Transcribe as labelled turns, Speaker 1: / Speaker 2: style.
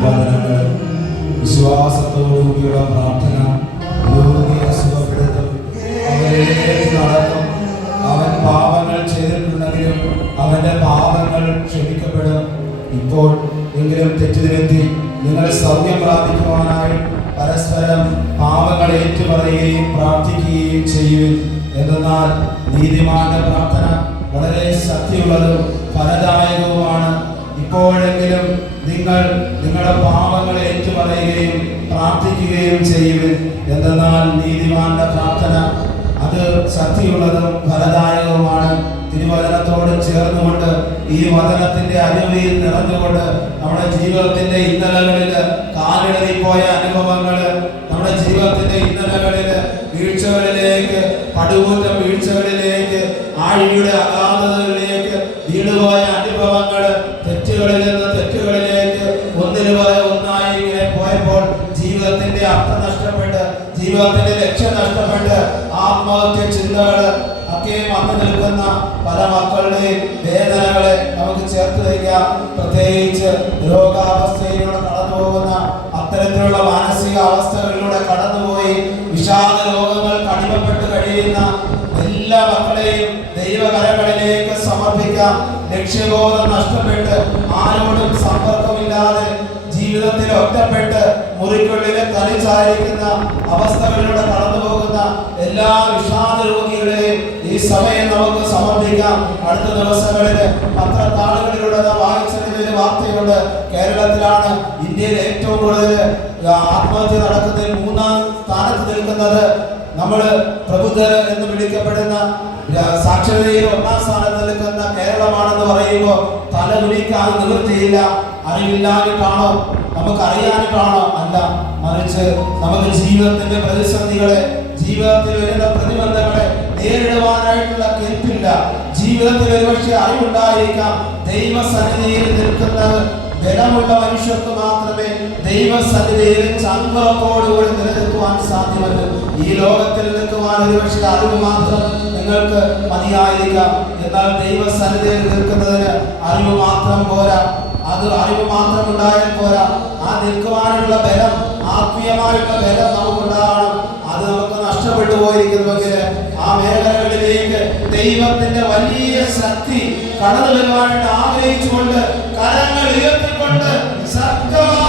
Speaker 1: തിരുവചനങ്ങൾ വിശ്വാസത്തോടുകൂടിയുള്ള പ്രാർത്ഥന രോഗിയെ സുഖപ്പെടുത്തും അവരിലേക്ക് അവൻ പാപങ്ങൾ ചെയ്തിട്ടുണ്ടെങ്കിലും അവന്റെ പാപങ്ങൾ ക്ഷമിക്കപ്പെടും. ഇപ്പോൾ എങ്കിലും തെറ്റിതിരുത്തി നിങ്ങൾ സൗഖ്യം പ്രാപിക്കുവാനായി പരസ്പരം പാപങ്ങൾ ഏറ്റുപറയുകയും പ്രാർത്ഥിക്കുകയും ചെയ്യുവിൻ. എന്തെന്നാൽ നീതിമാന്റെ പ്രാർത്ഥന വളരെ ശക്തിയുള്ളതും ഫലദായകവുമാണ്. ഇപ്പോഴെങ്കിലും നിങ്ങൾ നിങ്ങളുടെ പാപങ്ങളെ ഏറ്റുപറയുകയും പ്രാർത്ഥിക്കുകയും ചെയ്യുവിൻ എന്തെന്നാൽ നീതിമാന്റെ പ്രാർത്ഥന അത് ശക്തിയുള്ളതും ഫലദായകവുമാണ്. തിരുവചനത്തോട് ചേർന്നുകൊണ്ട് ഈ വചനത്തിന്റെ അരുവിയിൽ നിറഞ്ഞുകൊണ്ട് നമ്മുടെ ജീവിതത്തിന്റെ ഇന്നലകളിൽ കാലിടറി പോയ അനുഭവങ്ങൾ നമ്മുടെ ജീവിതത്തിന്റെ ഇന്നലകളിൽ വീഴ്ചകളിലേക്ക് പടുകൂറ്റ വീഴ്ചകളിലേക്ക് ആഴിയുടെ അഗാധതകളിലേക്ക് പോലെ ഒന്നായി പോയപ്പോൾ ജീവിതത്തിന്റെ അർത്ഥം നഷ്ടപ്പെട്ട് ജീവിതത്തിന്റെ ലക്ഷ്യം നഷ്ടപ്പെട്ട് ആത്മഹത്യ ചിന്തകൾ ഒക്കെ വന്നു നിൽക്കുന്ന പല മക്കളുടെയും വേദനകളെ നമുക്ക് ചേർത്ത് വയ്ക്കാം. പ്രത്യേകിച്ച് രോഗാവസ്ഥയിലൂടെ കടന്നു പോകുന്ന അത്തരത്തിലുള്ള മാനസിക അവസ്ഥകളിലൂടെ കടന്നുപോയി വിഷാദ രോഗങ്ങൾ കടിമപ്പെട്ട് കഴിയുന്ന എല്ലാ മക്കളെയും ദൈവകരങ്ങളിലേക്ക് സമർപ്പിക്കാം. ലക്ഷ്യബോധം നഷ്ടപ്പെട്ട് ആരോടും സമ്പർക്കമില്ലാതെ ജീവിതത്തിൽ ഒറ്റപ്പെട്ട് മുറിക്കുള്ളിലെ തലിച്ചായിരിക്കുന്ന അവസ്ഥകളിലൂടെ കടന്നു പോകുന്ന എല്ലാ വിഷാദ രോഗികളെയും ഈ സമയം നമുക്ക് സമർപ്പിക്കാം. അടുത്ത ദിവസങ്ങളിൽ പത്രത്താളുകളിലൂടെ ഒരു വാർത്തയുണ്ട്. കേരളത്തിലാണ് ഇന്ത്യയിൽ ഏറ്റവും കൂടുതൽ ആത്മഹത്യ നടക്കുന്നതിൽ മൂന്നാം സ്ഥാനത്ത് നിൽക്കുന്നത് നമ്മൾ പ്രബുദ്ധർ എന്ന് വിളിക്കപ്പെടുന്ന സാക്ഷരതയിൽ ഒന്നാം സ്ഥാനത്ത് നിൽക്കുന്ന കേരളമാണെന്ന് പറയുമ്പോൾ തല വിളിക്കാൻ നിവൃത്തിയില്ല. അറിവില്ലാഞ്ഞിട്ടാണോ നമുക്ക് അറിയാനിട്ടാണോ അല്ല. മറിച്ച് നമുക്ക് ജീവിതത്തിന്റെ പ്രതിസന്ധികളെ ജീവിതത്തിൽ വരുന്ന പ്രതിബന്ധങ്ങളെ നേരിടുവാനായിട്ടുള്ള കെൽപ്പില്ല. ജീവിതത്തിൽ ഒരുപക്ഷെ അറിവുണ്ടായിരിക്കാം ദൈവസന്നിധിയിൽ നിൽക്കുന്നത് ബലമുള്ള മനുഷ്യർക്ക് മാത്രമേ ദൈവസന്നിധിയിൽ ചങ്കുറപ്പോടുകൂടി നിലനിൽക്കുവാൻ സാധ്യമല്ല. ഈ ലോകത്തിൽ നിൽക്കുവാൻ ഒരുപക്ഷെ അറിവ് മാത്രം നിങ്ങൾക്ക് മതിയായിരിക്കാം എന്നാൽ ദൈവസന്നിധിയിൽ നിൽക്കുന്നതിന് അറിവ് മാത്രം പോരാ. അത് അറിവ് മാത്രം ഉണ്ടായാൽ പോരാ. ആ നിൽക്കുവാനുള്ള ബലം ആത്മീയമായുള്ള ബലം പോയിരിക്കുന്നുവെങ്കിൽ ആ മേഖലകളിലേക്ക് ദൈവത്തിന്റെ വലിയ ശക്തി കടന്നു വരുവാനായിട്ട് ആഗ്രഹിച്ചുകൊണ്ട് കരങ്ങൾ ഉയർത്തിക്കൊണ്ട് ശക്തമായി